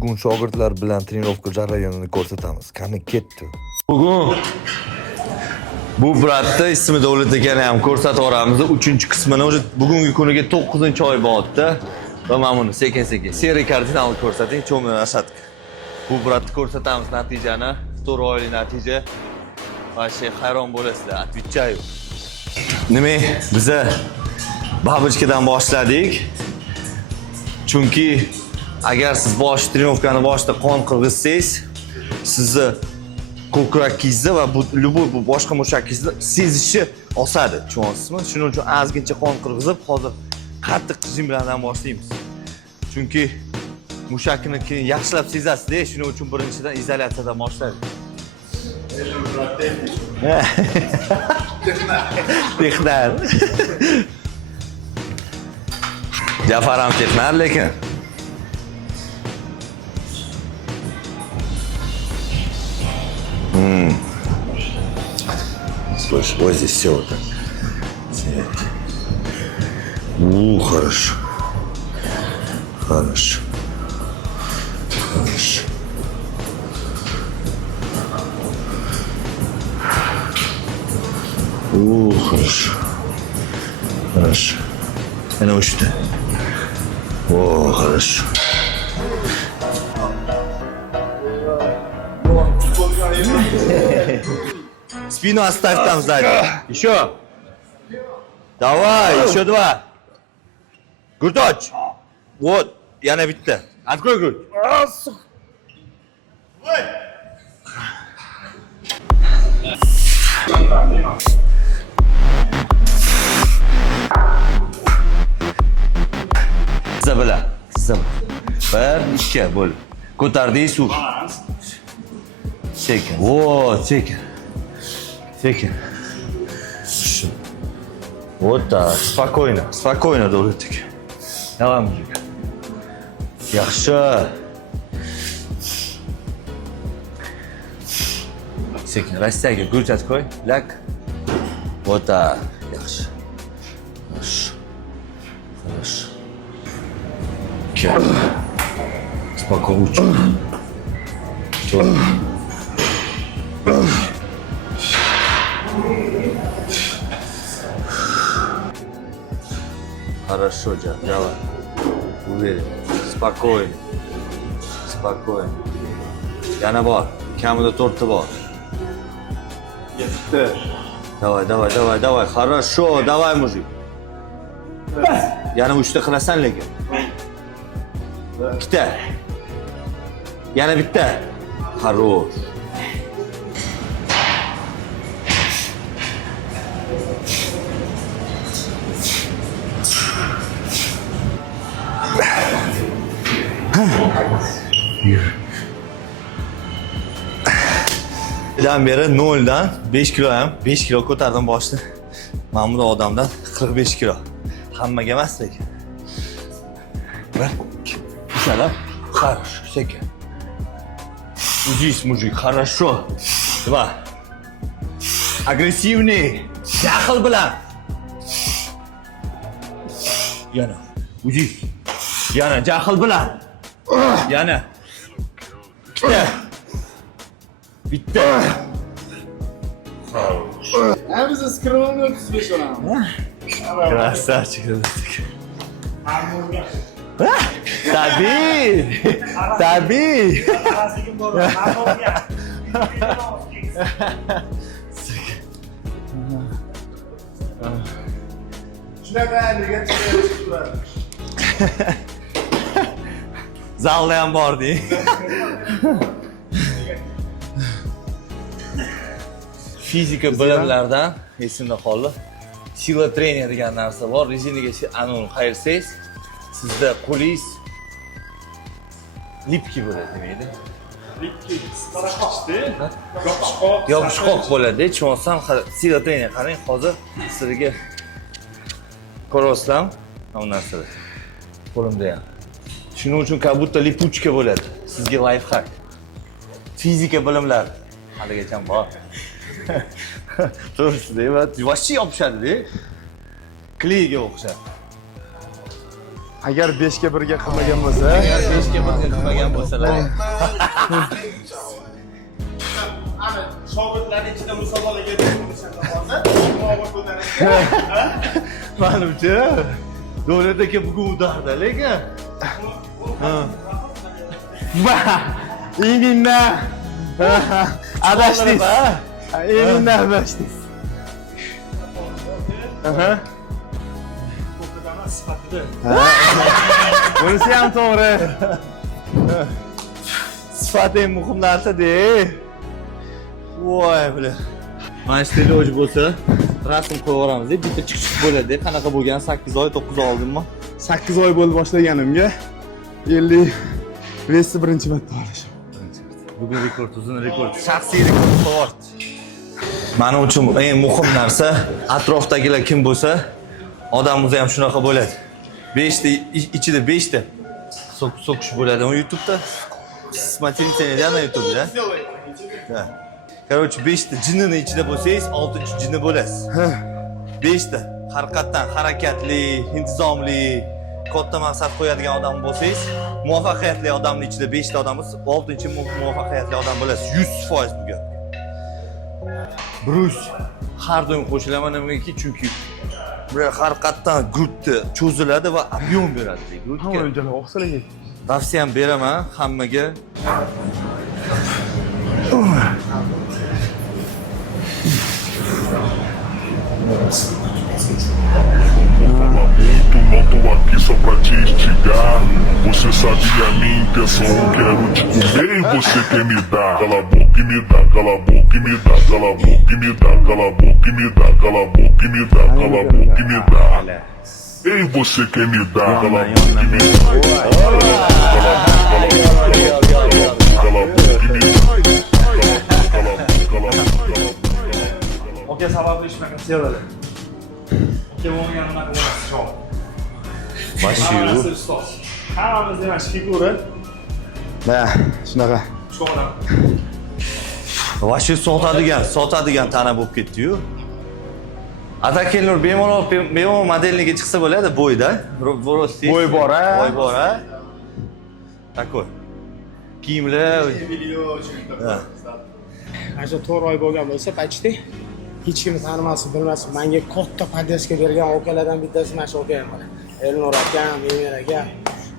Bugun shogirdlar bilan trenirovka jarayonini ko'rsatamiz. Qani ketdi. Bugun bu bratda ismi Davlat ekani ham ko'rsatib o'ramiz. 3-qismini o'sha bugungi kuniga 9-oy bo'ldi va men buni sekin-sekin seriya kardinal ko'rsating, cho'mdan ashatka. Bu bratni ko'rsatamiz natijani, 2 oylik natija. Vashi hayron bo'lasizlar, отвечаю. Nima? Biza babichkadan boshladik. Chunki agar siz trenirovkani boshida qon qirg'izsangiz, sizni ko'kragingizni va bu boshqa mushakingizni sezishi osadi, tushunyapsizmi? Shuning uchun ozgincha qon qirg'izib, hozir qattiq rejim bilan boshlaymiz. Chunki mushakni keyin yaxshilab sezasiz-da, shuning uchun birinchidan izolyatsiyadan boshlaymiz. Texnar. Jafar ham texnar lekin. Слушай, вот здесь все вот так. Хорошо. Хорошо. Хорошо. Хорошо. Хорошо. Ana uçtu. Хорошо. Спину оставь там сзади. Еще. Давай, еще 2. Грудочь. Вот, yana bitti. Открой грудь. Zabla. Bir, 2 bo'lib. Ko'tardingiz suv. Sekin. Sekin. Sekin. Вот так. Спокойно, Davlatbek. Давай, мужик. Yaxshi. Sekin, rastaga грудь открой. Ляг. Вот так. Yaxshi. Хорошо. Спокойно. Хорошо, Джан, давай. Уверен. Спокойно. Yana bor. Kamida 4 bor. Давай. Хорошо, давай, мужик. Yana 3 qilasan lekin. 2. Yana bitta. Хорош. Dan beri 0dan 5 kilo ham 5 kilo ko'tardim boshda. Men bu odamdan 45 kilo. Hammaga emas lekin. Bir. Salam. Хорошо, sekin. Ujis, mujik, хорошо. 2. Agresivniy. Jahl bilan. Yana. Ujis. Yana jahl bilan. Yana. 2. Bitti. Biz skrovni 35 olamiz. Krasavchik. Tabii. Shunaqa nega turadi? Zalda ham bordi. Fizika bilimlardan esimda qoldi. Sila trener degan narsa bor. Rezinaga anuni qayirsangiz, sizda qo'lingiz lipki bo'ladi demaydi. Lipki, staraqochdi. Yopishqoq bo'ladi. Tushunsan, sila trener qarang, hozir sizlarga ko'rasizlar bu narsani. Qo'limda ham. Shuning uchun как будто lipuchka bo'ladi. Sizga life hack. Fizika bilimlar haligacha bor. To'g'risi-da, voобще yopishadi-da. Kleyga o'xshab. Agar 5 ga 1 ga qilmagan bo'lsa, Agar 5 ga 1 qilmagan bo'lsalar. ana shogirdlarning ichida musobaqaga chiqishanda hozir muobod ko'taradi. Menimcha, Davlat aka bugun udarda, lekin. Eminda. Adashdingiz. Eminda adashdingiz. Aha. Bunisi ham to'g'ri. Sifat eng muhim narsa-da. Voy bilan. Mana shu iloji bo'lsa, rasm qo'yib yuboramiz. Bitta chiqish bo'ladi. Qanaqa bo'lgan 8 oy, 9 oy oldinmi? 8 oy bo'ldi boshlaganimga 51 marta olishim. Bugun rekord, uzun rekord. Shaxsiy rekord qo'yib. Meni uchun eng muhim narsa atrofdagilar kim bo'lsa, odamimiz ham shunaqa bo'ladi. 5 ta ichida 5 ta so'kish bo'ladi. U YouTube'da. Смотрите, на YouTube'da. Da. Короче, 5 ta jinnini ichida bo'lsangiz, 6-jinni bo'lasiz. 5 ta harakatdan harakatli, intizomli, katta maqsad qo'yadigan odam bo'lsangiz, muvaffaqiyatli odamning ichida 5 ta odam bo'lsa, 6-chi muvaffaqiyatli odam bo'lasiz. 100% bu gap. Brus har doim qo'shilaman nimaga? Chunki bu harakatdan grudni cho'ziladi va ob'yom beradi grudga. O'yinchilar oqsalangan. Tavsiyam beraman hammaga. Não tô aqui só pra te instigar. Você sabia a minha intenção, quero te comer e você quer me dar. Cala a boca e me dá, cala a boca e me dá, cala a boca e me dá, cala a boca e me dá, cala a boca e me dá, cala a boca e me dá. Ei, você quer me dar, cala a boca e me dá. Cala a boca e me dá. Cala a boca. Oka sababli shunaqa sevadi. Oka bo'lgan unaqa bo'ladi shov. Mashiru. Hammamiz demak figura. Da, shunaqa. Shkovdan. Vashi sotadigan tana bo'lib ketdi-yu. Atakelnur bemalol modelniga chiqsa bo'ladi bo'yda. Bo'y bor, a? Bo'y bor, a? Takoy. Kiyimlar. Ana shu 4 oy bo'lgan bo'lsa, почти hech kimni tanimasin, bilmasin. Menga katta poddeska bergan okalardan bittasi mana shu oka ham bor. Elnur akam, Emir aka,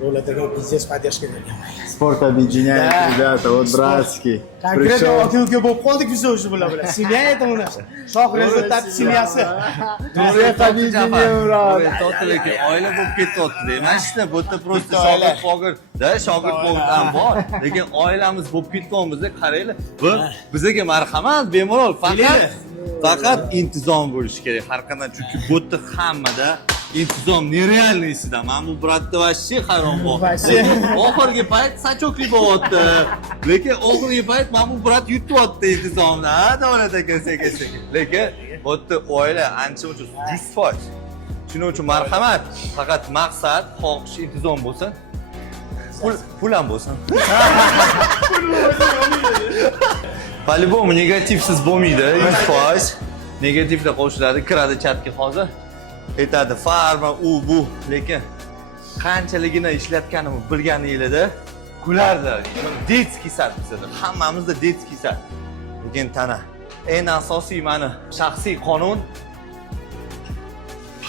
Davlat aka biznes poddeska bergan. Sport объединяет, ребята, вот братский. Konkretно aka bo'lib qoldik biz o'sha bilan. Семья это у нас. Shoh rezultat семьяsi. Всех объединяем, брат. To'g'ri, oila bo'lib ketyapti. Mana shunda bu yerda просто shogird ham bor. Lekin oilamiz bo'lib ketganimizda qaranglar, bizga marhamat, bemalol faqat intizom bo'lishi kerak. Har qanday chunki bu yerda hammada intizom nerealniysida. Men bu bratda vashchi hayron bo'ldim. Oxirgi payt sachokli bo'lyapti. Lekin oxirgi payt men bu brat yutyapti intizomni. Ha, Davlat aka sekin. Lekin bu yerda oila ancha uchun 100%. Shuning uchun marhamat, faqat maqsad, xohish, intizom bo'lsin. Pul ham bo'lsin. По-любому negativsiz bo'lmaydi, 100%. Negativlar qo'shiladi, kiradi chatga hozir. Aytadi, farma, u bu, lekin qanchaligini ishlatganimni bilganingizda kulardilar. Detskiy sad bizda. Hammamizda detskiy sad. Lekin tana. Eng asosiy meni shaxsiy qonun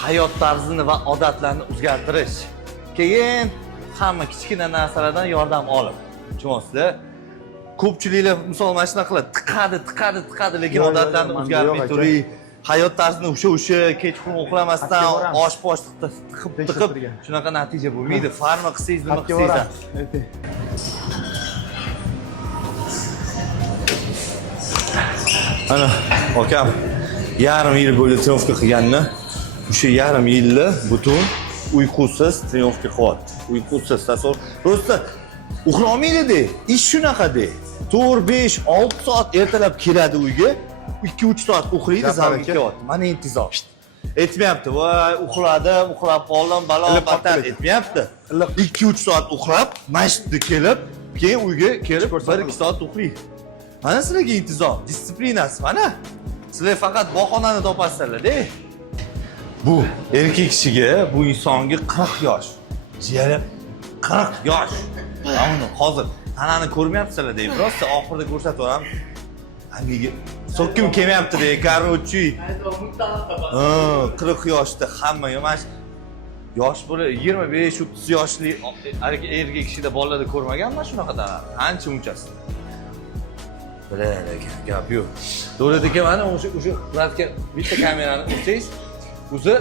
hayot tarzini va odatlarni o'zgartirish. Keyin hamma kichkina narsalardan yordam olib. Tushunasizlar? Ko'pchiliklar misol mana shunaqa qiladi, tiqadi, lekin odatlarni o'zgartirmay turing. Hayot tarzini o'sha kechqurun uxlamasdan osh-poshliqda tiqib shunaqa natija bo'lmaydi. Farma qilsangiz nima qilsangiz. Ana, akam yarim yil bo'ldi trenirovka qilganini. O'sha yarim yilni butun uyqusiz trenirovka qilyapti. Uyqusiz tasavvur. Просто uxlamaydi-da. Ish shunaqa-da. 4, 5, 6 soat ertalab keladi uyga. 2-3 soat uxlaydi, zamga kelyapti. Mana intizom. Aytmayapti, voy, uxlab qoldim, balo batar aytmayapti. 2-3 soat uxlab, masjidga kelib, keyin uyga kelib 1-2 soat uxlaydi. Mana sizlarga intizom, disiplinasi mana. Sizlar faqat bahonani topasizlar-da. Bu erkak kishiga, bu insonga 40 yosh. jiyani 40 yosh. Mana hozir tanani ko'rmayapsizlar deb, rosa oxirida ko'rsatib yuboramiz. Hangiga so'kkim kelmayapti deb, короче. 40 yoshda hammaga mana yosh bola 25-30 yoshli erkak kishida bolalarda ko'rmaganman shunaqadan. Ancha munchasi. Bilar ekan, gap yo'q. Davlat aka mana o'sha bratga bitta kamerani ursangiz, o'zi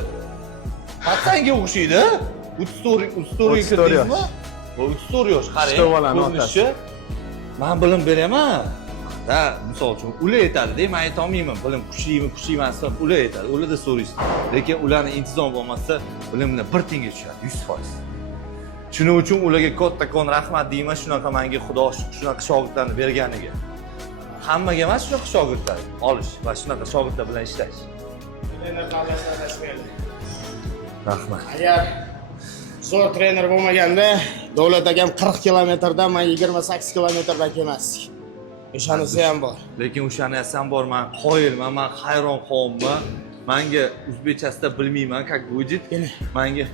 patsanga o'xshaydi. 34 kirdingizmi? 34 yosh, qarang. Ko'rinishi. Men bilim beraman. Ha, misol uchun ular aytadi-da, men ayta olmayman, bilim kuchlimi, kuchli emas deb ular aytadi. Ularda so'raysiz. Lekin ularning intizom bo'lmasa, bilimni bir tenga tushadi, 100%. Shuning uchun ularga kattakon rahmat deyman, shunaqa menga Xudo shunaqa shogirdlarni berganiga. Hammaga emas shunaqa shogirdlar olish va shunaqa shogirdlar bilan ishlash. Trener tanlashdan rasmiydi. Rahmat. Agar zo'r trener bo'lmaganda, Davlat akam 40 kilometrdan, men 28 kilometrdan kelmasdik. O'shanisi ham bor. Lekin o'shanisi ham bor, men qoyilman, men hayron qolibman. Menga o'zbekchasida bilmayman, как будет. Menga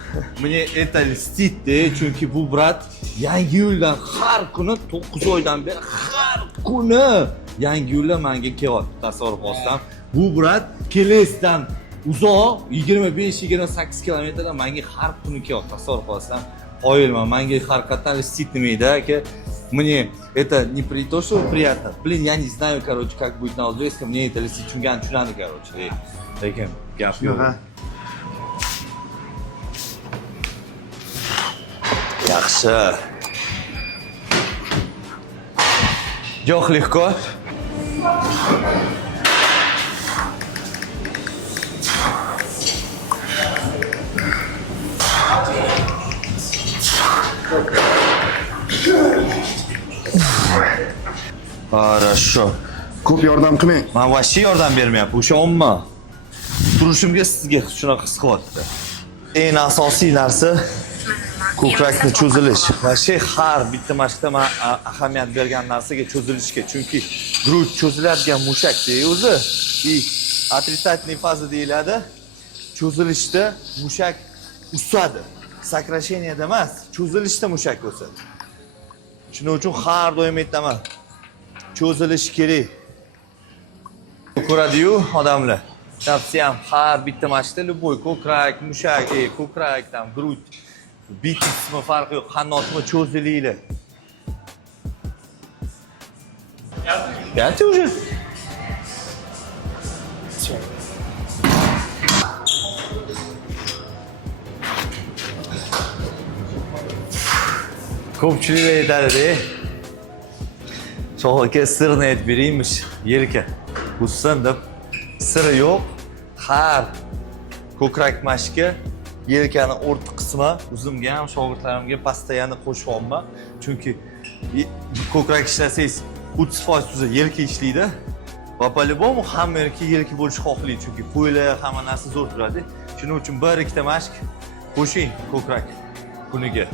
мне это льстит-da, chunki bu brat Yangi yo'ldan har kuni 9 oydan beri har kuni Yangi yo'ldan menga kelyapti. Tasavvur qilsam, bu brat Kelesdan uzoq 25-28 kilometrdan menga har kuni kelyapti. Tasavvur qilsam, qoyilman, menga haqiqatan льстит nimaydi aka. Мне это не при то, что приятно. Блин, я не знаю, короче, как будет на узбекском. Мне это льстит, чунган, короче. Lekin gap yo'q. Yaxshi. Jo'q lehko. Хорошо. Ko'p yordam qilmang. Men voshcha yordam bermayapman. O'sha omma. Turishimga sizga shunaqa his qilyapti. Eng asosiy narsa ko'krakni cho'zilish. Voshcha har bitta mashqda men ahamiyat bergan narsaga cho'zilishga, chunki грудь cho'ziladigan mushakda o'zi отрицательный faza deyiladi. Cho'zilishda mushak o'sadi. Сокращенияda emas, cho'zilishda mushak o'sadi. Shuning uchun har doim aytaman. Cho'zilish kerak. Ko'radi-yu odamlar. Tavsiyam har bitta mashqda любой ko'krak, mushak, ko'krak, tam грудь, bitsmi farqi yo'q, qanotmi cho'zilinglar. Gati уже. Ko'pchilik aytadi-da. Sho'xga sirni aytib beraymish, yelka. Bussin deb siri yo'q. Har ko'krak mashqi yelkani o'rta qismi o'zimga ham shogirdlarimga постоянно qo'shyapman. Chunki ko'krak ishlasangiz 30% o'zi yelka ishlaydi. Va по-любому hamma erkak yelka bo'lish xohlaydi, chunki qo'ylar hamma narsa zo'r turadi. Shuning uchun bir ikkita mashq qo'shing ko'krak kuniga.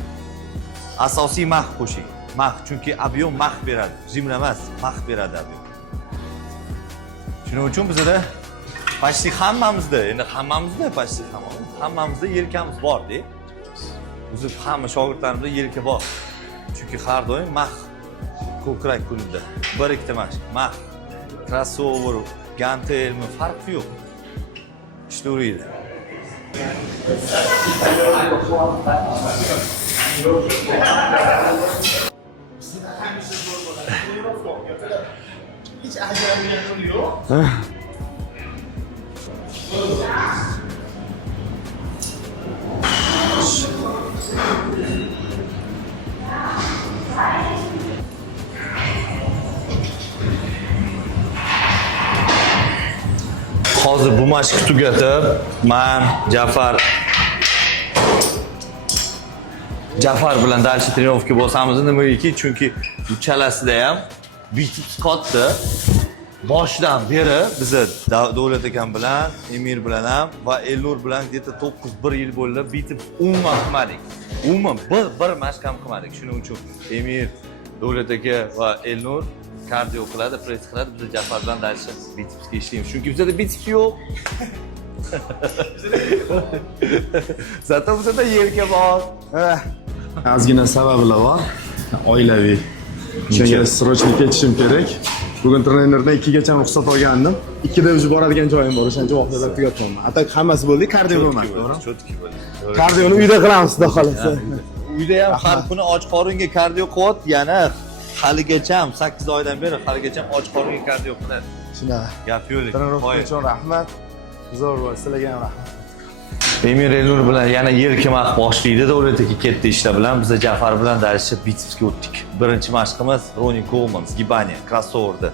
Asosiy mashq qo'shing. Mashq chunki ob'yom mashq beradi. Jimla emas, mashq beradi ob'yom. Shuning uchun bizda почти hammamizda, endi почти hammamizda yelkamiz bor-da. O'zi hamma shogirdlarimizda yelka bor. Chunki har doim mashq ko'krak kunida bir ikkita mashq, crossover, gantelmi farqi yo'q. Ishlayveradi. Hiç ajralmagan yo'l yo'q. Hozir bu mashqni tugatib, men Jafar bilan dalshi trenirovka bo'lsamiz, nimaiki? Chunki uchalasida ham biceps qotdi. Boshdan beri biz Davlat akam bilan, Emir bilan ham va Elnur bilan где-то 9-1 yil bo'ldi biceps umuman qilmadik. Umuman bir mashq ham qilmadik. Shuning uchun Emir, Davlat aka va Elnur kardio qiladi, press qiladi, biz Jafar bilan dalshi bitsepsga ishlaymiz. Chunki bizda biceps yo'q. Zato bizda yelka bor. Ozgina sabablar bor. Oilaviy. O'shanga srochniy ketishim kerak. Bugun trenerdan 2 gacha ruxsat olgandim. 2 da o'zi boradigan joyim bor. O'shani vaqtida tugatganman. Atak hammasi bo'ldi, kardio bo'lmadi, to'g'rimi? Chotki bo'ldi. Kardioni uyda qilamiz, xudo xolasa. Uyda ham har kuni och qoringa kardio qilyapti, yana haligacha 8 oydan beri haligacha och qoringa kardio qiladi. Shunaqa. Gap yo'q. Trenirovka uchun rahmat. Zo'r bo'ldi, sizlarga ham rahmat. Emir Elnur bilan yana yelkimaq boshlaydi davlatdagi katta ishlar bilan biz Jafar bilan darishib bitsepsga o'tdik. Birinchi mashqimiz Ronnie Coleman sgibание crossoverda.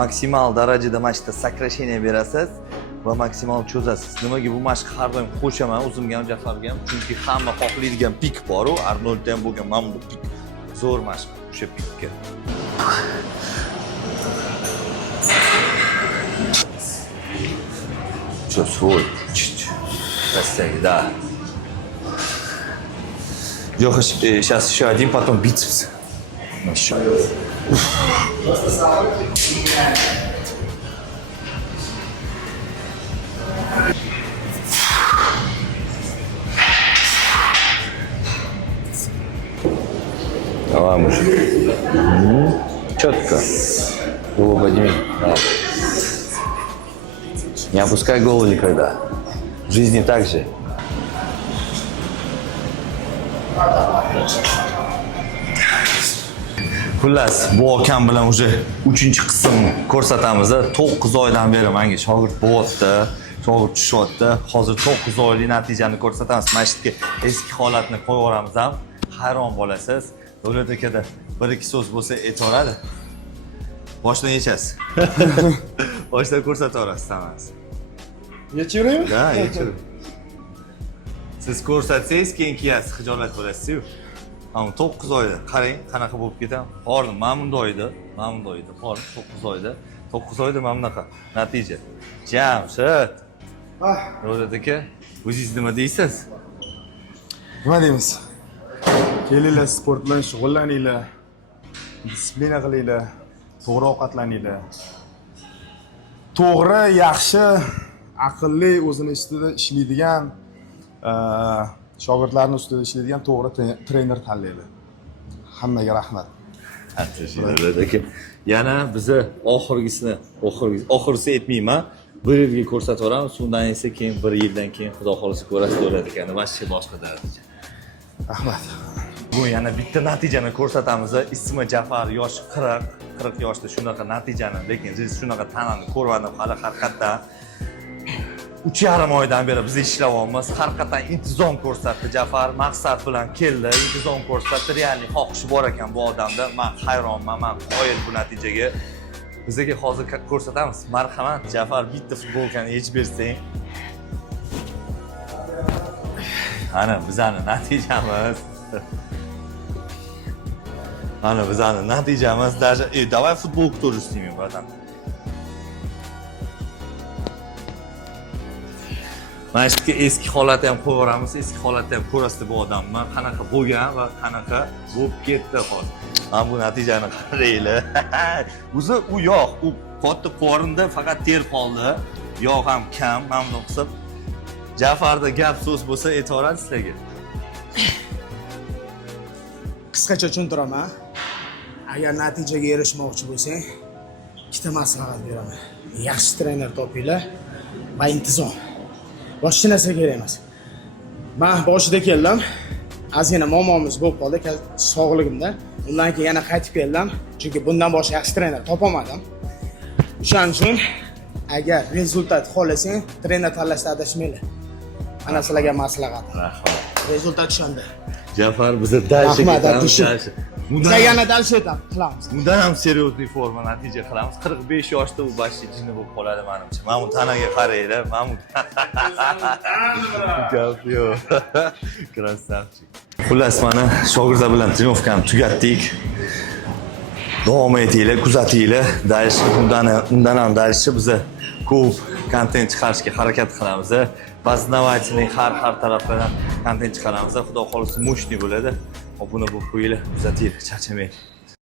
Maksimal darajada mashqda сокращение berasiz va maksimal cho'zasiz. Nimaga bu mashq har doim qo'shaman o'zimga ham Jafarga ham, chunki hamma xohlaydigan pik bor-ku, Arnoldda ham bo'lgan mana bu pik. Zo'r mashq o'sha pikka. Что свой? Растягивай, да. Лёха, сейчас еще один, потом бицепс. Еще. Давай, мужик. Четко. Голову подними. Да. Не опускай голову никогда. В жизни так же. Xullas, bu akam bilan уже 3-qism ko'rsatamiz. 9 oydan beri menga shogird bo'lyapti, shogird tushyapti. Hozir 9 oylik natijani ko'rsatamiz. Mashqga eski holatni qo'yaveramiz ham. Hayron bo'lasiz. Davlat akada 1-2 so'z bo'lsa aytaveradi. Boshdan yechasiz. Boshdan ko'rsataverasiz hammasi. Yechiveraymi? Da, yechiring. Siz ko'rsatsangiz keyin kiyasiz, xijolat bo'lasiz-ku. Mana 9 oyda qarang, qanaqa bo'lib ketadi. Qornim mana bunday edi, mana bunday edi. Qornim 9 oyda. 9 oyda mana bunaqa natija. Jamshid. Davlat aka, o'zingiz nima deysiz? Nima deymiz? Kelinglar, sport bilan shug'ullaninglar. Disiplina qilinglar, to'g'ri ovqatlaninglar. To'g'ri, yaxshi, aqlli, o'zini ustida ishlaydigan, shogirdlarning ustida ishlaydigan to'g'ri trener tanlaydi. Hammaga rahmat. Davlat aka, yana bizni oxirgisi aytmayman. 1 yilga ko'rsataveramiz, undan esa keyin 1 yildan keyin xudo xolisa ko'rasiz davlat akani, boshqa boshqa daraja. Rahmat. Bu yana bitta natijani ko'rsatamiz. Ismi Jafar, yoshi 40 yoshda shunaqa natijani, lekin siz shunaqa tanani ko'rmadim hali haqiqatdan. 3,5 oydan beri biz ishlayapmiz. Haqiqatan intizom ko'rsatdi Jafar, maqsad bilan keldi, intizom ko'rsatdi. Realniy xohishi bor ekan bu odamda. Men hayronman, men qoyil bu natijaga. Bizga hozir ko'rsatamiz. Marhamat, Jafar, bitta futbolkani yechib bersang. Ana bizning natijamiz. Ana bizning natijamiz. Даже, давай футболку тоже снимем, братан. Mana shu eski holatni ham qo'yaveramiz, eski holatni ham ko'rasiz bu odamni. Qanaqa bo'lgan va qanaqa bo'lib ketdi hozir. Mana bu natijani qaranglar. O'zi u yog', u katta qorinda faqat ter qoldi. Yog' ham kam, mana bunday qilib. Jafarda gap so'z bo'lsa aytaveradi sizlarga. Qisqacha tushuntiraman. Agar natijaga erishmoqchi bo'lsang, ikkita maslahat beraman. Yaxshi trener topinglar va intizom. Boshqa narsa kerak emas. Men boshida keldim. Ozgina muammomiz bo'lib qoldi sog'ligimda. Undan keyin yana qaytib keldim, chunki bundan boshqa yaxshi trener topolmadim. Shuning uchun agar rezultat xohlasang, trener tanlashda adashmanglar. Ana sizlarga maslahat. Rahmat. Rezultat shunda. Jafar bizni dalsha ketamiz. Bundan yana dalsha qilamiz. Bundan ham seriozniy forma natija qilamiz. 45 yoshda u boshqa jinni bo'lib qoladi menimcha. Mana bu tanaga qaranglar, mana bu. Gap yo'q. Krasavchik. Xullas, mana shogirdlar bilan trenovkani tugatdik. Davom etinglar, kuzatinglar. Dalish undan ham dalishni biz ko'p kontent chiqarishga harakat qilamiz. Познавательный har tarafdan kontent chiqaramiz. Xudo xolisa mo'shni bo'ladi. Obuna bo'lib qo'yinglar, kuzatinglar, charchamang.